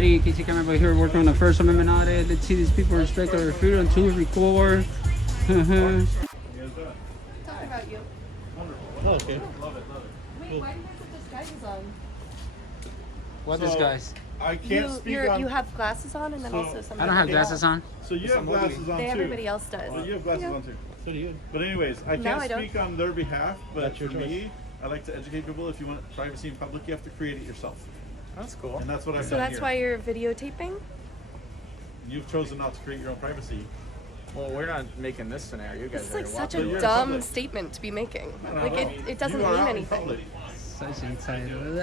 Friday, in case you can't remember, here working on the First Amendment audit. Let's see these people respect our freedom to record. Talking about you. Oh, okay. Love it. Wait, why do you have put disguises on? What disguise? I can't speak on... You have glasses on and then also some... I don't have glasses on. So you have glasses on too. Everybody else does. Well, you have glasses on too. So do you. But anyways, I No, can't I don't. speak on their behalf, but That's your for me, I like to educate people. If you want privacy in public, you have to create it yourself. That's cool. And that's what I've So done that's here. why you're videotaping? You've chosen not to create your own privacy. Well, we're not making this scenario. You guys This is like are such watching. a you're dumb public. statement to be making. No, Like no. it doesn't You are mean out in anything. public. Such entitled.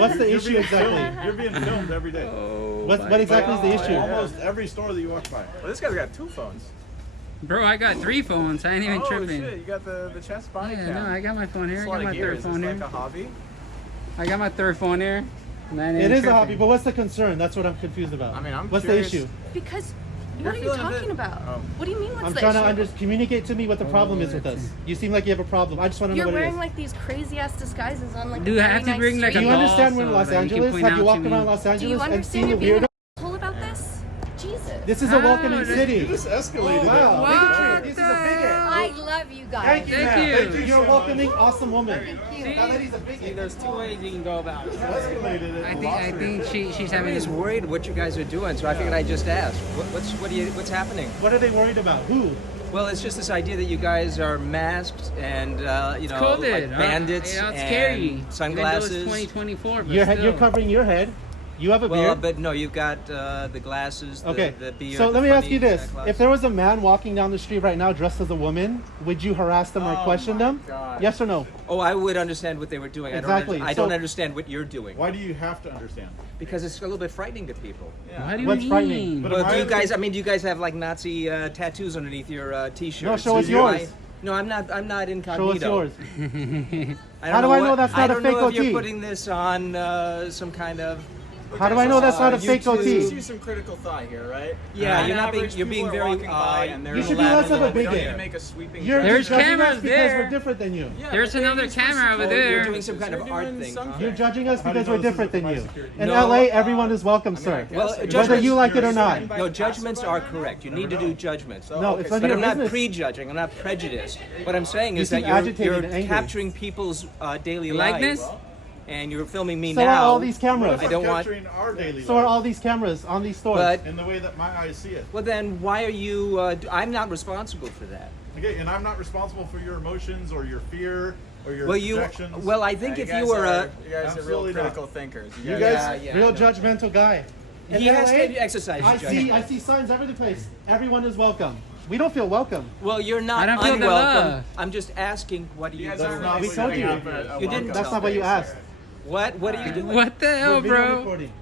What's the You're issue being exactly? filmed. You're being filmed every day. What exactly is the issue? Almost every store that you walk by. Well, this guy's got 2 phones. Bro, I got 3 phones. I ain't even oh tripping. shit! You got the chest body Yeah, cam. no, I got my phone here. It's I a lot got my of gear. third Is phone this here. like a hobby? I got my 3rd phone here. And I ain't It even is a hobby, tripping. but what's the concern? That's what I'm confused about. I mean, I'm What's curious. the issue? Because what You're are you feeling a talking bit- about? oh. What do you mean what's I'm the trying issue? to communicate to me what the problem is with us. You seem like you have a problem. I just want to know You're what it wearing is. like these crazy ass disguises on like Do a I very have to nice bring, like, Do a you street. ball understand we're in so Los that you can Angeles? point Have out you to walked me? around Los Do you Angeles and understand seen you're the being weirdo? an asshole about this? Jesus. This is a welcoming How? city. You just escalated. Wow. What This is a bigot. I love you guys. Thank you, Thank ma'am. you. Thank you. You're a welcoming, awesome woman. See? That lady's a bigot. There's 2 ways you can go about it. Escalated it. I think she's having Everybody's worried what you guys are doing, so I figured I'd just ask. What's happening? What are they worried about? Who? Well, it's just this idea that you guys are masked and you know, COVID. like bandits You know, it's and scary. Even though it's sunglasses. 2024, but You're still. covering your head. You have a Well, beard. but no, you've got the glasses, Okay. the beard. So the let me ask funny you this: sunglasses. if there was a man walking down the street right now dressed as a woman, would you harass them or Oh question my them? God. Yes or no? Oh, I would understand what they were doing. Exactly. I So- don't understand what you're doing Why do you have to understand? because it's a little bit frightening to people. What do you What's mean? frightening? But Well, am do you I- guys? I mean, do you guys have like Nazi tattoos underneath your t-shirts? No, show us Do you? yours. No, I'm not. I'm not Show incognito. us yours. How do I know that's not a I don't know fake if you're OT? putting this on some kind of. How do I know that's not a fake Let's OT? use some critical thought here, right? Yeah, On you're not being- average, you're being people are very, walking by and they're you should be relaxed. less of a We don't bigot. need to make a sweeping. You're There's just judging cameras us because there. we're different than you. Yeah, There's but another you're supposed camera to over call- there. You're doing some kind You're of art doing thing. something. You're judging us How do you because know we're this is different the than high you. security? In No, LA, everyone is welcome, sir. Well, Whether judgments- you like it or not. No, judgments are correct. You need to do judgments. No, it's none But of I'm your not business. prejudging. I'm not prejudiced. What I'm saying You is that seem you're agitated and angry. capturing people's daily Likeness? lives, and you're filming me So now. are all these cameras. I don't want. Capturing our daily So are life all these cameras on these stores. But in the way that my eyes see it. well, then why are you? I'm not responsible for that. Okay, and I'm not responsible for your emotions or your fear or your Well, you. projections. Well, I think You if guys you were are, a. you guys are real Absolutely not. critical thinkers. You guys- Yeah, Real no. judgmental guy. In He has LA, to exercise I his see judgment. I see signs every place. Everyone is welcome. We don't feel welcome. Well, you're not I don't feel the unwelcome. love. I'm just asking, what do You you guys do? aren't not- really we told setting you. up a You didn't- welcome That's not what you base asked. What are you doing? What the hell, We're video bro? recording.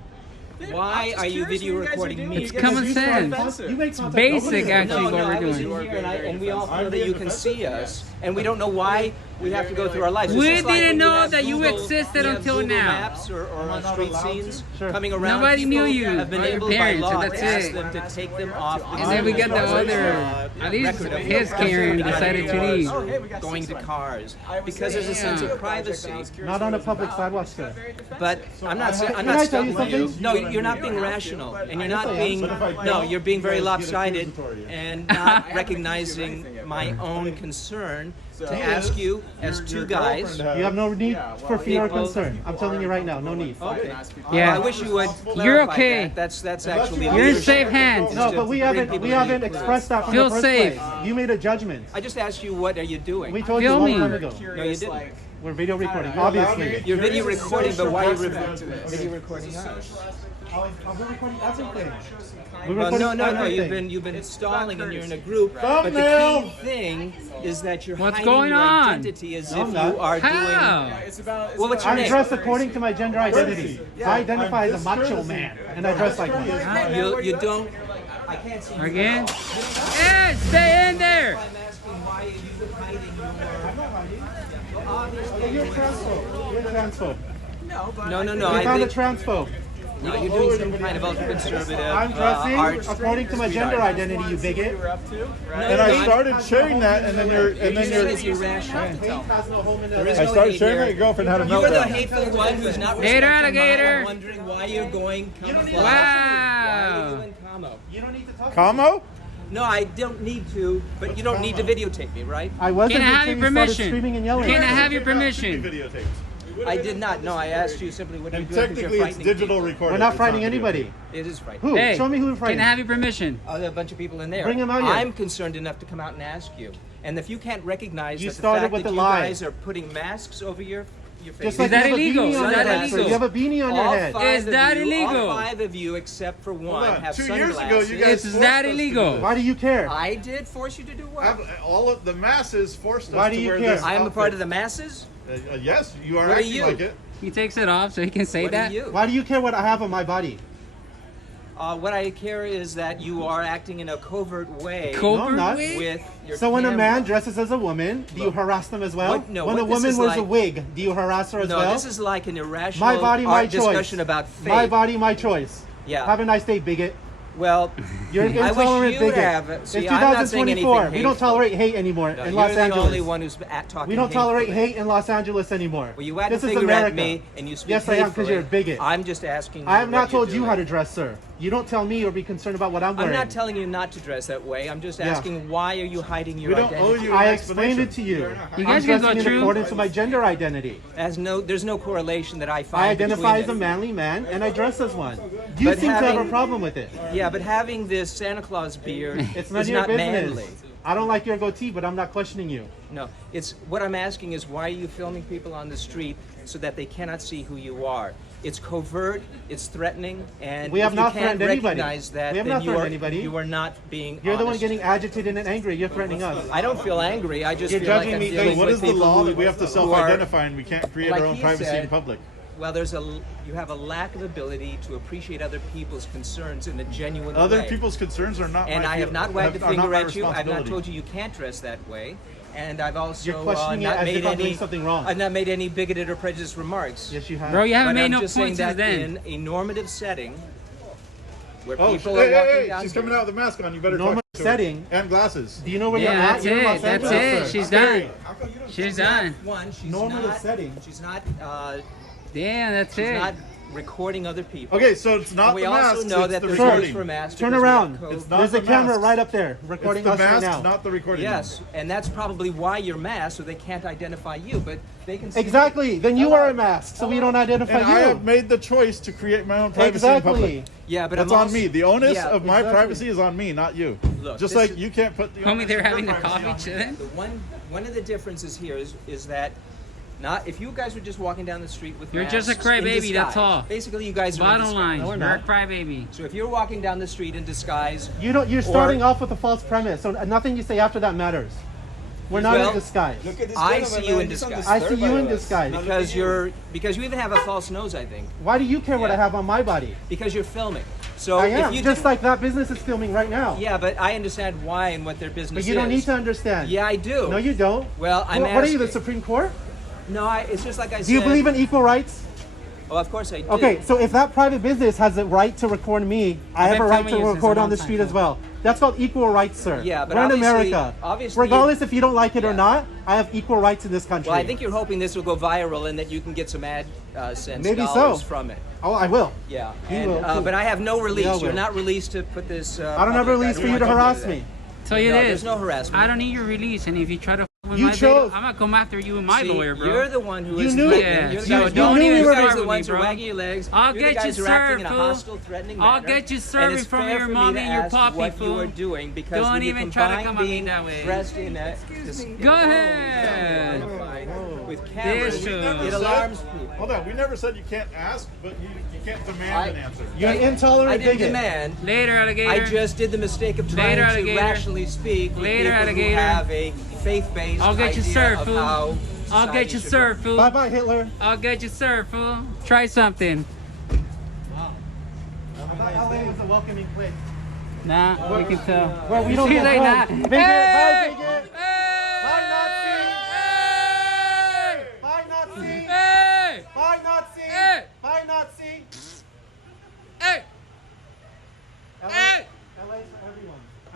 Why are you video recording me? It's common sense. You make contact. Basic, Nobody- actually, No, what I we're was doing. in here and we all I'm feel that being you can defensive? see us, and we don't know why we have to go through our lives. It's We just like didn't when know have that you Google- existed you have until Google now. Maps or Am I not street allowed scenes to? Sure. coming around. Nobody knew People you, have been or your able parents, by so law that's to ask it. them to take them off. And then we get the other, at least record of his what Karen was decided to going leave. Oh, hey, we got going to 6-1. cars I was because there's a sense Yeah. of privacy. Not on a public sidewalk, sir. But I'm not. I'm Can not I tell you stuck with you. something? No, you're not You being don't have to, rational, but and you're Yes, not I am. being. But if I No, don't, you're being very you guys get lopsided accusatory. and not accused recognizing of anything yet, my but- own concern So- to ask you, as Your two girlfriend guys. has- You have no need Yeah, for well, fear or people- concern. I'm telling you right now, no need. Okay. Yeah. I wish you would. You're clarify okay. that. That's Unless actually. you- You're in leadership. safe hands. No, to but we bring haven't people we to haven't the clues. expressed that from Feel the first safe. place. You made a judgment. I just asked you, what are you doing? We told you a Feel long me. time ago. No, you didn't. Like, We're video recording, know. obviously. You're video Curious recording, but social why are you aspect to this. video recording us? We're recording everything. We're Well, recording no. everything. You've been stalling, and you're in a group. Thumbnail. But the key thing is that you're What's hiding going your on? identity as No, if I'm not. you are doing. How? it's about. Well, what's your I'm name? dressed according to my gender identity. Yeah, I identify I'm as a macho discourteous. man, and I dress like one. You don't. I can't see. Again? Ed, stay in there! I'm asking, why are you hiding I'm your? not hiding. Obviously, You're a transphobe. You're a transphobe. No, but No. We I found a think. transphobe. No, you're doing some kind of ultra-conservative I'm dressing art. according to my gender identity, you bigot. You're up to, right? And I started sharing that, and then you're, You said it's irrational. Hate has no home in There is LA. I no started hate sharing here. that your girlfriend had a You are the meltdown. hateful one who's not Gator, respecting alligator. mine, wondering why you're going camouflage. Why are Wow. you in camo? You don't need to talk. Como? No, I don't need to, but you don't need to videotape me, right? I wasn't Can I have until your you started permission? screaming and yelling. Can I have your Should be permission? videotaped. I did not. No, I asked you simply what are you And doing because technically, you're it's frightening digital people. recording. We're not It's frightening video. anybody. It is frightening. Who? Hey, Show me who we're can frightening. I have your permission? Oh, there are a bunch of people in there. Bring 'em out here. I'm concerned enough to come out and ask you. And if you can't recognize You that the started fact with that the you lie. guys are putting masks over your face. Just like that you have illegal? a beanie Is on that your head. illegal? You have a beanie on your all head. five Is of that you, illegal? All five of you, except for one, Hold on. have 2 years ago, sunglasses. you guys It's forced that us to do illegal. this. Why do you care? I did force you to do what? All of the masses forced us Why do to you wear care? this I am a part outfit. of the masses? Yes, you are What are acting you? like it. He takes it off so he can say What that. are you? Why do you care what I have on my body? What I care is that you are acting in a covert way Covert not. way? with your So when a camera. man dresses as a woman, do you Look. harass them as well? What- no, when what a this woman is wears a like- wig, do you harass her as No, well? this is like an irrational My body, my art choice. discussion about faith. My body, my choice. Yeah. Have a nice day, bigot. Well, You're an I intolerant wish you would bigot. have. It's See, I'm not saying 2024. anything We don't hateful. tolerate hate anymore No, in you're Los the Angeles. only one who's talking. We don't tolerate hatefully. hate in Los Angeles anymore. Well, you had this to is figure America. at me, and you speak Yes, I am, because hatefully. you're a bigot. I'm just asking. I have you not what you're told you how to doing. dress, sir. You don't tell me or be concerned about what I'm wearing. I'm not telling you not to dress that way. I'm just Yeah. asking why are you hiding your We don't identity? owe you an I explained explanation. it to you. You I'm guys can go dressing in through. accordance with my gender identity. There's no correlation that I find. I identify as a between it. manly man, and I dress as one. You But seem to have a having- problem with it. Yeah, but having this Santa Claus beard It's none is of your not business. manly. I don't like your goatee, but I'm not questioning you. No, it's what I'm asking is why are you filming people on the street so that they cannot see who you are? It's covert, it's threatening, and We have if not you can't threatened anybody. recognize that, We have then not you threatened are anybody. you are not being. You're the one honest. getting agitated and angry. You're threatening us. I don't feel angry. I just You're feel like judging I'm me. dealing What with is the people law who- that we have to who are- self-identify and we can't create like our own he privacy said, in public? Well, you have a lack of ability to appreciate other people's concerns in a genuine Other way. people's concerns are not And my I have not wagged a are not finger my at you. I've not responsibility. told you can't dress that way. And I've also You're questioning it not as made if I'm doing any something wrong. I've not made any bigoted or prejudiced remarks. Yes, you have. Bro, you haven't But made I'm no just saying points since that then. in a normative setting where Oh, people hey, are walking hey, hey, down she's here- coming out with a mask on. You better Normal talk to her. setting. And glasses. Do you know where you're Yeah, at? that's You're in it. Los That's Angeles, it. sir. She's Scary. done. She's done. One, she's Normative not, setting. She's not. Damn, that's She's it. not recording other people. Okay, so it's not And we the also masks, know it's that the there's recording. rules for masks. Turn because we have around. code. It's not There's the a camera masks. right up there It's recording the us right masks, now. not the recording. Yes, and that's probably why you're masked, so they can't identify you, but they can see. Exactly. Then you wear a mask, so we don't identify And I you. have made the choice to create my own privacy in Exactly. public. Yeah, but That's I'm on also, me. The onus yeah, of my exactly. privacy is on me, not you. Look, Just this like is- you can't put the Homie, onus they're of your having a privacy coffee on me. chilling. The one of the differences here is that not if you guys were just walking down the street with You're just a masks in crybaby, that's disguise, all. Basically, you guys are in Bottom disguise. line, No, we're you're a not. crybaby. So if you're walking down the street in disguise, You don't. You're starting off with a false premise, so nothing you say after that matters. We're not Well, in disguise. I see you in disguise I see you in disguise. because you even have a false nose, I think, Why do you care what I Yeah. have on my body? because you're filming. So I if am, you just didn't- like that business is filming right now. yeah, but I understand why and what their business But is. you don't need to understand. Yeah, I do. No, you don't. Well, I'm What are you, the asking. Supreme Court? No, it's just like I said. Do you believe in equal rights? Oh, of course I do. Okay, so if that private business has the right to record me, I I've have a been right telling to you since record a on the long street time. as well. That's called equal rights, sir. Yeah, but we're in obviously- America. obviously Regardless if you don't like it or Yeah. not, I have equal rights in this country. Well, I think you're hoping this will go viral and that you can get some AdSense Maybe dollars so. from it. Oh, I will. Yeah, You and, will, too. but I have no release. Yeah, I will. You're not released to put this. I don't have a public. release I for you to don't want harass do me. Tell you No, this. there's no harassment. I don't need your release, and if you try to f with You my chose- video, I'm gonna come after you and my See, lawyer, bro. You're the one who You is knew- threatening. Yeah, You're the so guy you who don't don't. even You start guys are with the me, ones who are bro. wagging your legs. I'll You're the get you guys who are acting in a served, fool. hostile, threatening I'll manner. get you And served it's in front of fair your for me mommy to and your ask poppy, what you fool. are doing because Don't when you even try to combine come at me being that way. dressed in a Go ahead. with cameras, This it shows. alarms people. Hold on, we never said you can't ask, but you can't demand an answer. You're an intolerant I didn't bigot. demand. Later, alligator. I just did the mistake of trying Later, to alligator. rationally speak with Later, people alligator. who have a faith-based I'll get you idea served, of fool. how I'll get society you should served, fool. Bye bye, Hitler. I'll get you served, fool. Try something. LA was a welcoming place. Nah, we can tell. Where we don't She's get like, drugged. nah. Bigot, Hey! bye, bigot. Bye, Nazi. Hey! Bye, Nazi. Hey! Bye, Nazi. Hey! Bye, Nazi.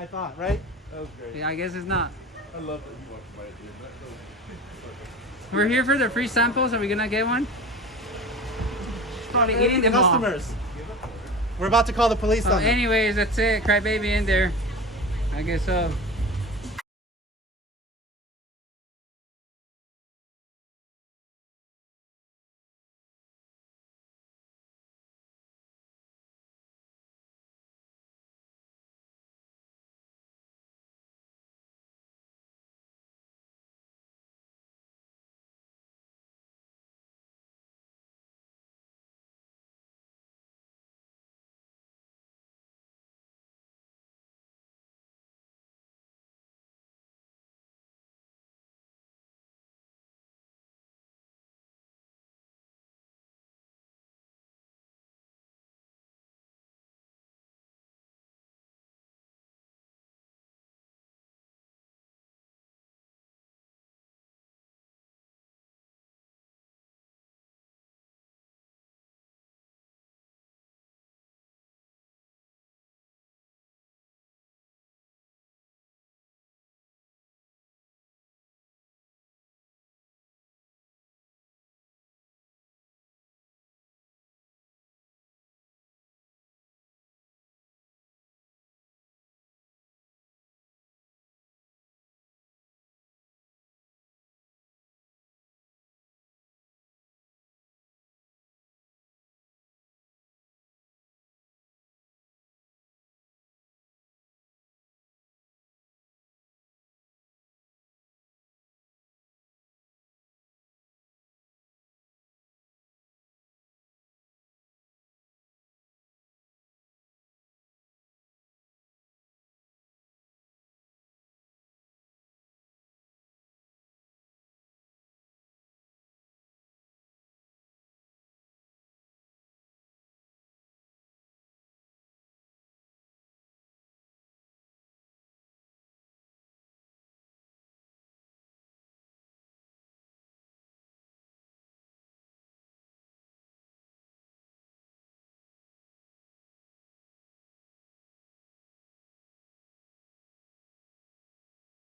I thought, right? That was great. Yeah, I guess it's not. I love that you walked by it, dude. That was We're here for the free samples. Are we gonna get one? Probably eating them all. Customers. We're about to call the police So on them. anyways, that's it. Crybaby in there. I guess so.